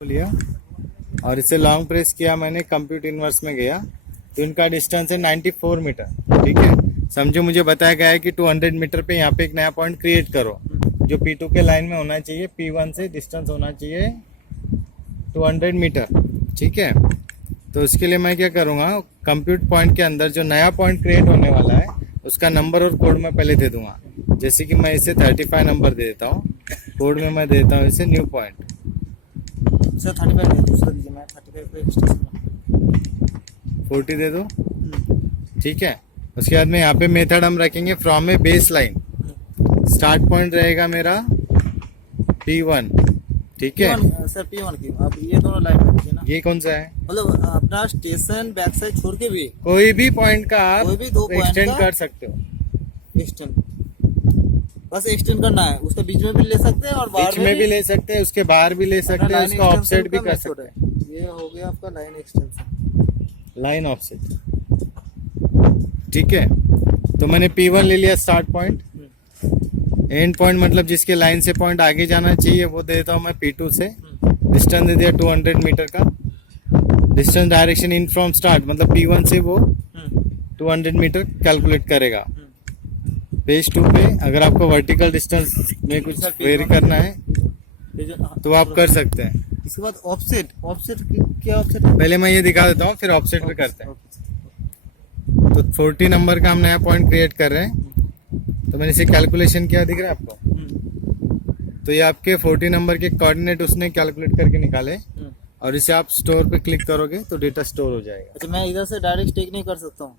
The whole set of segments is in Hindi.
लिया और इसे लॉन्ग प्रेस किया मैंने, कंप्यूट इनवर्स में गया तो इनका डिस्टेंस है 94 मीटर। ठीक है, समझो मुझे बताया गया है कि 200 मीटर पे यहाँ पे एक नया पॉइंट क्रिएट करो जो P2 के लाइन में होना चाहिए, P1 से डिस्टेंस होना चाहिए 200 मीटर। ठीक है, तो उसके लिए मैं क्या करूँगा, कंप्यूट पॉइंट के अंदर जो नया पॉइंट क्रिएट होने वाला है उसका नंबर और कोड मैं पहले दे दूंगा। जैसे कि मैं इसे 35 नंबर दे देता हूँ, कोड में मैं देता हूँ इसे न्यू पॉइंट। सर 35 है, दूसरा दीजिए, मैं 35 पे एक्स्ट्रा 40 दे दो। ठीक है, उसके बाद में यहाँ पे मेथड हम रखेंगे from A base line. Start point रहेगा मेरा P1। ठीक है सर P1 की अब ये दोनों लाइन में दीजिए ना। ये कौन सा है, मतलब अपना स्टेशन बैक साइड छोड़ के भी कोई भी पॉइंट का आप कोई भी दो पॉइंट एक्सटेंड का कर सकते हो। एक्सटेंड, बस एक्सटेंड करना है, उसके बीच में भी ले सकते हैं और बाहर बीच में भी ले सकते हैं, उसके बाहर भी ले सकते हैं, उसका ऑफसेट भी कर सकते हैं। ये हो गया आपका लाइन एक्सटेंशन, लाइन ऑफसेट। ठीक है, तो मैंने P1 ले लिया स्टार्ट पॉइंट। एंड पॉइंट मतलब जिसके लाइन से पॉइंट आगे जाना चाहिए वो दे देता हूँ मैं P2 से। डिस्टेंस दे दिया 200 मीटर का। Distance direction in from start मतलब P1 से वो 200 मीटर कैलकुलेट करेगा। पेज 2 पे अगर आपको वर्टिकल डिस्टेंस में कुछ वेरी करना है तो आप कर सकते हैं। इसके बाद ऑफसेट, ऑफसेट क्या ऑफसेट है? पहले मैं ये दिखा देता हूँ, फिर ऑफसेट पे करते हैं। तो 40 नंबर का हम नया पॉइंट क्रिएट कर रहे हैं, तो मैंने इसे कैलकुलेशन किया, दिख रहा है आपको। तो ये आपके 40 नंबर के कोऑर्डिनेट उसने कैलकुलेट करके निकाले और इसे आप स्टोर पे क्लिक करोगे तो डेटा स्टोर हो जाएगा। अच्छा, मैं इधर से डायरेक्ट टेक नहीं कर सकता हूँ?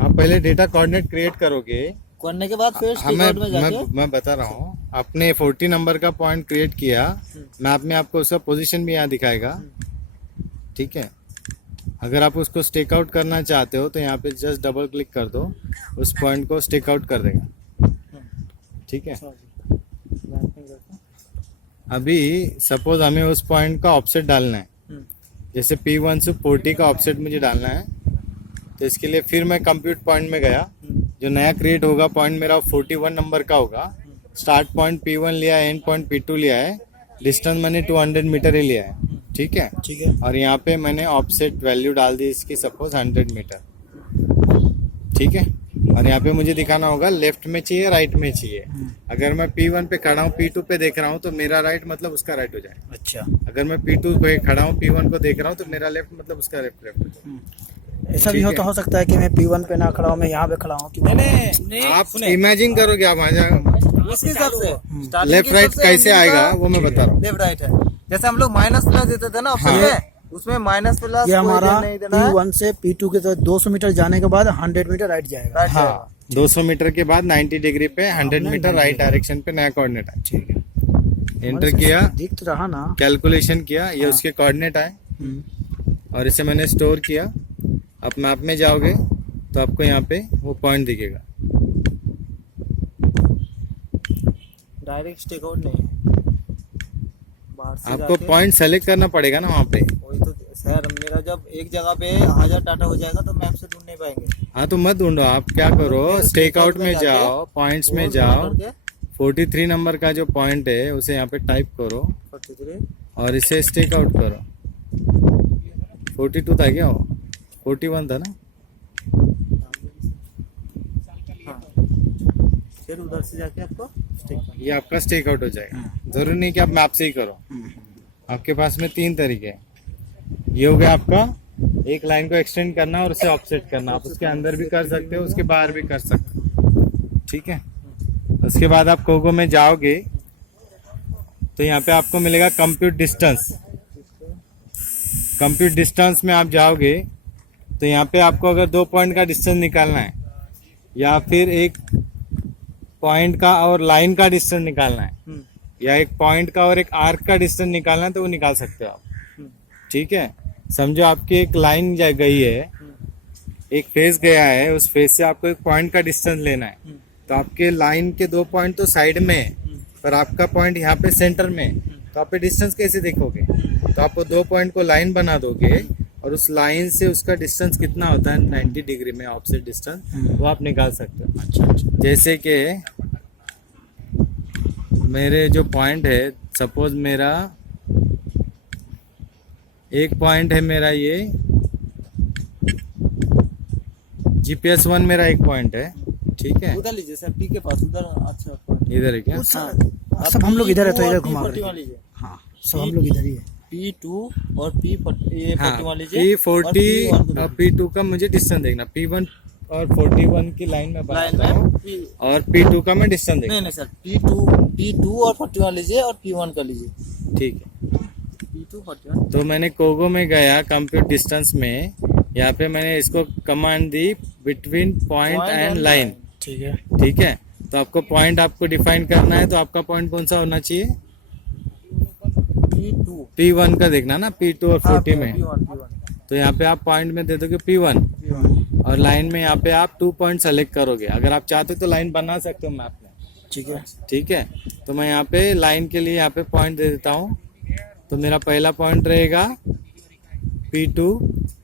आप पहले डेटा कोऑर्डिनेट क्रिएट करोगे, करने के बाद फिर हाँ, स्टेक में जाके मैं बता रहा हूँ। आपने 40 नंबर का पॉइंट क्रिएट किया, मैप में आपको उसका पोजीशन भी यहाँ दिखाएगा। ठीक है, अगर आप उसको स्टेक आउट करना चाहते हो तो यहाँ पे जस्ट डबल क्लिक कर दो, उस पॉइंट को स्टेक आउट कर देगा। ठीक है, अभी सपोज हमें उस पॉइंट का ऑफसेट डालना है, जैसे P1 से 40 का ऑफसेट मुझे डालना है, तो इसके लिए फिर मैं कंप्यूट पॉइंट में गया। जो नया क्रिएट होगा पॉइंट मेरा 41 नंबर का होगा। स्टार्ट पॉइंट P1 लिया है, एंड पॉइंट P2 लिया है, डिस्टेंस मैंने 200 मीटर ही लिया है। ठीक है, ठीक है। और यहाँ पे मैंने ऑफसेट वैल्यू डाल दी इसकी, सपोज 100 मीटर। ठीक है, और यहाँ पे मुझे दिखाना होगा लेफ्ट में चाहिए राइट में चाहिए। अगर मैं P1 पे खड़ा हूँ, P2 पे देख रहा हूँ तो मेरा राइट मतलब उसका राइट हो जाएगा। अच्छा, अगर मैं P2 पे खड़ा हूँ, P1 को देख रहा हूँ तो मेरा लेफ्ट मतलब उसका लेफ्ट हो जाएगा। ऐसा भी हो सकता है कि मैं P1 पे ना खड़ा हूँ, मैं यहाँ पे खड़ा हूँ। नहीं आप इमेजिन करोगे, आप आ जाओ उसके हिसाब से लेफ्ट राइट कैसे आएगा वो मैं बता रहा हूँ। लेफ्ट राइट है, जैसे हम लोग माइनस प्लस देते थे ना ऑप्शन हाँ। में, उसमें माइनस प्लस ये हमारा नहीं देना है। P1 से P2 के तो 200 मीटर जाने के बाद 100 मीटर राइट जाएगा। राइट हाँ, 200 मीटर के बाद 90 डिग्री पे 100 मीटर राइट डायरेक्शन पे नया कोऑर्डिनेट है। ठीक है, एंटर किया, दिख तो रहा ना। कैलकुलेशन किया, ये उसके कोऑर्डिनेट आए और इसे मैंने स्टोर किया। आप मैप में जाओगे तो आपको यहाँ पे वो पॉइंट दिखेगा। डायरेक्ट स्टेक आउट नहीं है, बाहर से आपको जाके- पॉइंट सेलेक्ट करना पड़ेगा ना वहाँ पे। वही तो सर, मेरा जब एक जगह पे 1000 डाटा हो जाएगा तो मैप से ढूंढ नहीं पाएंगे। हाँ, तो मत ढूंढो, आप क्या करो, स्टेक आउट में जाओ, पॉइंट्स में जाओ, 43 नंबर का जो पॉइंट है उसे यहाँ पे टाइप करो 43 और इसे स्टेक आउट करो। 42 था क्या, वो 41 था ना। हाँ, फिर उधर से जाके आपको स्टेक ये आपका स्टेक आउट हो जाएगा। जरूरी नहीं कि आप मैप से ही करो, आपके पास में 3 तरीके हैं। ये हो गया आपका, एक लाइन को एक्सटेंड करना और उसे ऑफसेट करना। आप उसके अंदर भी कर सकते हो, उसके बाहर भी कर सकते हो। ठीक है, उसके बाद आप कोगो में जाओगे तो यहाँ पे आपको मिलेगा कंप्यूट डिस्टेंस। कंप्यूट डिस्टेंस में आप जाओगे तो यहाँ पे आपको अगर 2 पॉइंट का डिस्टेंस निकालना है या फिर एक पॉइंट का और लाइन का डिस्टेंस निकालना है या एक पॉइंट का और एक आर्क का डिस्टेंस निकालना है तो वो निकाल सकते हो आप। ठीक है, समझो आपकी एक लाइन गई है, एक फेस गया है, उस फेस से आपको एक पॉइंट का डिस्टेंस लेना है। तो आपके लाइन के 2 पॉइंट तो साइड में है, पर आपका पॉइंट यहाँ पे सेंटर में है, तो आप डिस्टेंस कैसे देखोगे? तो आप 2 पॉइंट को लाइन बना दोगे और उस लाइन से उसका डिस्टेंस कितना होता है 90 डिग्री में ऑफसेट डिस्टेंस, वो आप निकाल सकते हो। अच्छा, जैसे कि मेरे जो पॉइंट है, सपोज मेरा एक पॉइंट है मेरा ये GPS 1 मेरा एक पॉइंट है, ठीक है। उधर लीजिए सर, पी के पास उधर। अच्छा point। इधर है क्या? हाँ, सब हम लोग इधर है तो P2 इधर और घुमा P41 लीजिए। हाँ सब हम लोग इधर ही है। P2 और P41 हाँ, लीजिए। और P40 P1 और P2 का मुझे डिस्टेंस देखना। P1 और 41 की लाइन में लाइन बनाता हूँ में और P2 का मैं डिस्टेंस नहीं देखना। नहीं सर, P2 और 41 लीजिए और P1 का लीजिए। ठीक है। P2 41। तो मैंने कोगो में गया कंप्यूट डिस्टेंस में, यहाँ पे मैंने इसको command the between point and line, ठीक है। ठीक है। तो आपको पॉइंट आपको डिफाइन करना है, तो आपका पॉइंट कौन सा होना चाहिए? P2। P1 का देखना ना, P2 और 40 में। P1। तो यहाँ पे आप पॉइंट में दे दोगे P1 और लाइन में यहाँ पे आप 2 पॉइंट सेलेक्ट करोगे। अगर आप चाहते तो लाइन बना सकते हो मैप में, ठीक है। ठीक है। तो मैं यहाँ पे लाइन के लिए यहाँ पे पॉइंट दे देता हूँ। तो मेरा पहला पॉइंट रहेगा P2,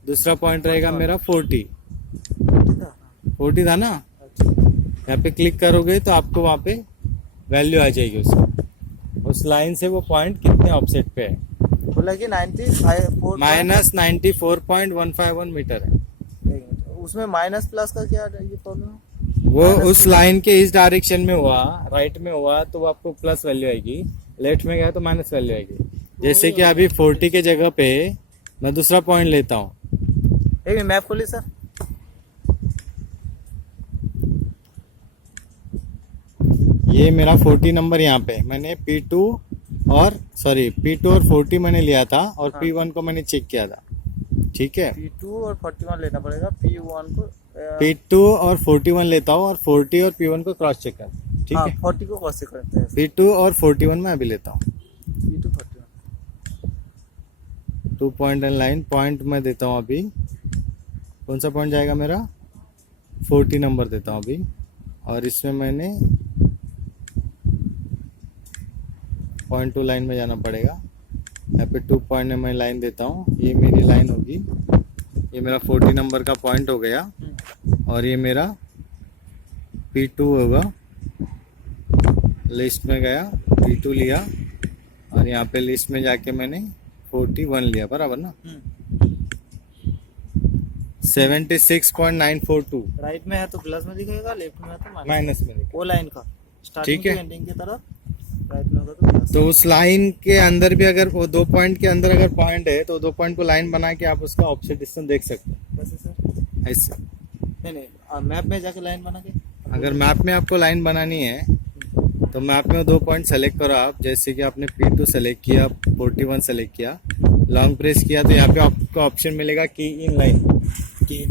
दूसरा पॉइंट रहेगा मेरा 40 था ना। यहाँ पे क्लिक करोगे तो आपको वहाँ पे वैल्यू आ जाएगी उसकी, उस लाइन से वो पॉइंट कितने ऑफसेट पे है। बोला कि 95 -94.151 मीटर है। उसमें माइनस प्लस का क्या ये प्रॉब्लम है? वो उस लाइन के इस डायरेक्शन में हुआ, राइट में हुआ तो वो आपको प्लस वैल्यू आएगी, लेफ्ट में गया तो माइनस वैल्यू आएगी। जैसे कि अभी 40 के जगह पे मैं दूसरा पॉइंट लेता हूँ। एक मिनट मैप खोलिए सर। ये मेरा 40 नंबर यहाँ पे मैंने P2 और 40 मैंने लिया था और हाँ। P1 को मैंने चेक किया था, ठीक है। P2 और 41 लेना पड़ेगा। P1 को P2 और 41 लेता हूँ और 40 और P1 को क्रॉस चेक कर, ठीक हाँ, है। 40 को क्रॉस करते हैं। P2 और 41 मैं अभी लेता हूँ। P2 41। 2 point and line point मैं देता हूँ अभी। कौन सा पॉइंट जाएगा मेरा? 40 नंबर देता हूँ अभी। और इसमें मैंने पॉइंट टू लाइन में जाना पड़ेगा। यहाँ पे 2 पॉइंट में मैं लाइन देता हूँ। ये मेरी लाइन होगी, ये मेरा 40 नंबर का पॉइंट हो गया और ये मेरा P2 होगा। लिस्ट में गया, P2 लिया और यहाँ पे लिस्ट में जाके मैंने 41 लिया, बराबर ना। 76.942 राइट में है तो प्लस में दिखेगा, लेफ्ट में है तो माइनस में दिखेगा। वो लाइन का स्टार्टिंग ठीक है। से एंडिंग की तरफ राइट में होगा तो प्लस। तो उस लाइन के अंदर भी अगर वो 2 पॉइंट के अंदर अगर पॉइंट है तो 2 पॉइंट को लाइन बना के आप उसका ऑफसेट डिस्टेंस देख सकते हो। कैसे सर? ऐसे नहीं मैप में जाके लाइन बना के। अगर मैप में आपको लाइन बनानी है तो मैप में 2 पॉइंट सेलेक्ट करो आप। जैसे कि आपने P2 सेलेक्ट किया, 41 सेलेक्ट किया, लॉन्ग प्रेस किया तो यहाँ पे आपको ऑप्शन मिलेगा की इन लाइन। की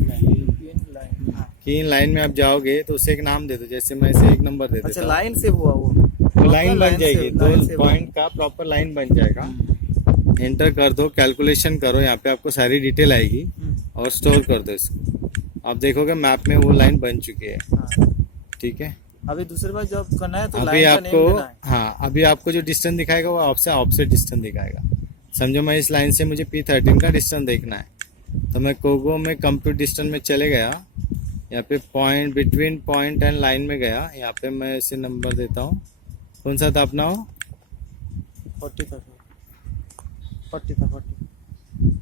इन लाइन में आप जाओगे तो उसे एक नाम दे दो। जैसे मैं इसे 1 नंबर दे अच्छा देता हूँ। लाइन से हुआ वो तो लाइन बन जाएगी, लाइन 2 से पॉइंट का प्रॉपर लाइन बन जाएगा। एंटर कर दो, कैलकुलेशन करो, यहाँ पे आपको सारी डिटेल आएगी और स्टोर कर दो इसको। आप देखोगे मैप में वो लाइन बन चुकी है, हाँ। ठीक है। अभी दूसरी बार जब करना है तो अभी लाइन का आपको नेम देना है। हाँ, अभी आपको जो डिस्टेंस दिखाएगा वो आपसे ऑफसेट डिस्टेंस दिखाएगा। समझो मैं इस लाइन से मुझे P13 का डिस्टेंस देखना है तो मैं कोगो में कंप्यूट डिस्टेंस में चले गया। यहाँ पे point between point and line में गया। यहाँ पे मैं इसे नंबर देता हूँ। कौन सा था अपना?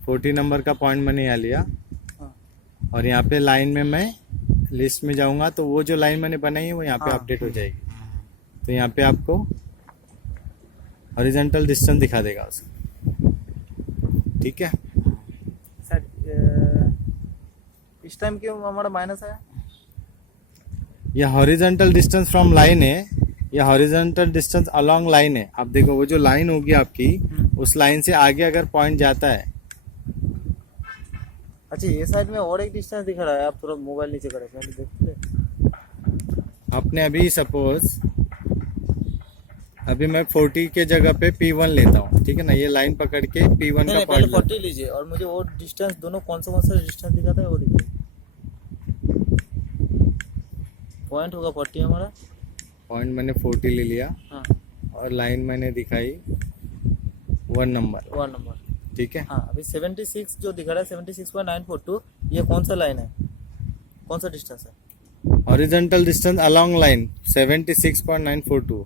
40 नंबर का पॉइंट मैंने यहाँ लिया हाँ। और यहाँ पे लाइन में मैं लिस्ट में जाऊंगा तो वो जो लाइन मैंने बनाई है वो यहाँ पे हाँ। अपडेट हो जाएगी। तो यहाँ पे आपको हॉरिजॉन्टल डिस्टेंस दिखा देगा उसको, ठीक है। सर इस टाइम क्यों हमारा माइनस है? ये हॉरिजॉन्टल डिस्टेंस फ्रॉम लाइन है, या हॉरिजॉन्टल डिस्टेंस अलोंग लाइन है। आप देखो वो जो लाइन होगी आपकी उस लाइन से आगे अगर पॉइंट जाता है। अच्छा ये साइड में और एक डिस्टेंस दिख रहा है। आप थोड़ा मोबाइल नीचे करें पहले देखते। आपने अभी सपोज अभी मैं 40 के जगह पे P1 लेता हूँ, ठीक है ना। ये लाइन पकड़ के P1 का पहले पॉइंट 40 लीजिए और मुझे वो डिस्टेंस दोनों कौन सा डिस्टेंस दिखाता है वो दिखाइए। पॉइंट होगा 40 हमारा। पॉइंट मैंने 40 ले लिया हाँ और लाइन मैंने दिखाई 1 नंबर, 1 नंबर। ठीक है। हाँ अभी 76 जो दिखा रहा है 76.942 ये कौन सा लाइन है, कौन सा डिस्टेंस है? हॉरिजॉन्टल डिस्टेंस अलोंग लाइन 76.942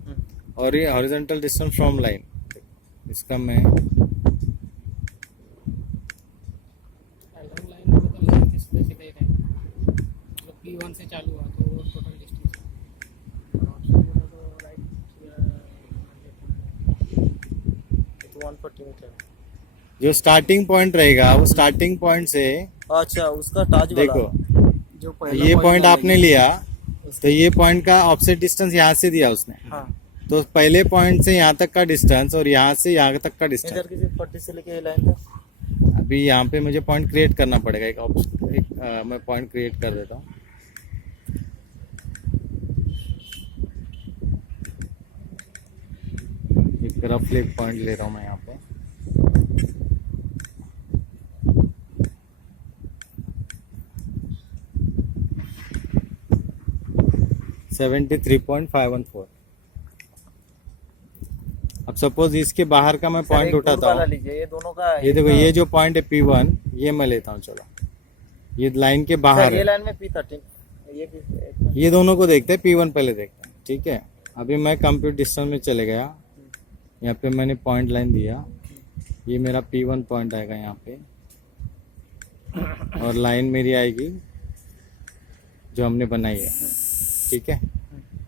और ये हॉरिजॉन्टल डिस्टेंस फ्रॉम लाइन। इसका मैं P1 से चालू हुआ तो टोटल डिस्टेंस और ऑप्शन बोला तो राइट 140 मीटर जो स्टार्टिंग पॉइंट रहेगा वो स्टार्टिंग पॉइंट से अच्छा उसका ताज वाला देखो जो पहला ये point पॉइंट वाला आपने लिया तो ये पॉइंट का ऑफसेट डिस्टेंस यहाँ से दिया उसने हाँ तो पहले पॉइंट से यहाँ तक का डिस्टेंस और यहाँ से यहाँ तक का डिस्टेंस इधर किसी 40 से लेके लाइन तक अभी यहाँ पे मुझे पॉइंट क्रिएट करना पड़ेगा मैं पॉइंट क्रिएट कर देता हूँ एक रफली एक पॉइंट ले रहा हूँ मैं यहाँ पे $73.514 अब सपोज इसके बाहर का मैं पॉइंट उठाता हूँ लीजिए ये दोनों का ये देखो ये जो पॉइंट है P1 ये मैं लेता हूँ चलो ये लाइन के बाहर ये है लाइन में P13 ये ये दोनों को देखते हैं P1 पहले देखते हैं ठीक है अभी मैं कंप्यूट डिस्टेंस में चले गया यहाँ पे मैंने पॉइंट लाइन दिया ये मेरा P1 पॉइंट आएगा यहाँ पे और लाइन मेरी आएगी जो हमने बनाई है ठीक है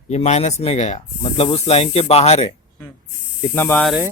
ये माइनस में गया मतलब उस लाइन के बाहर है कितना बाहर है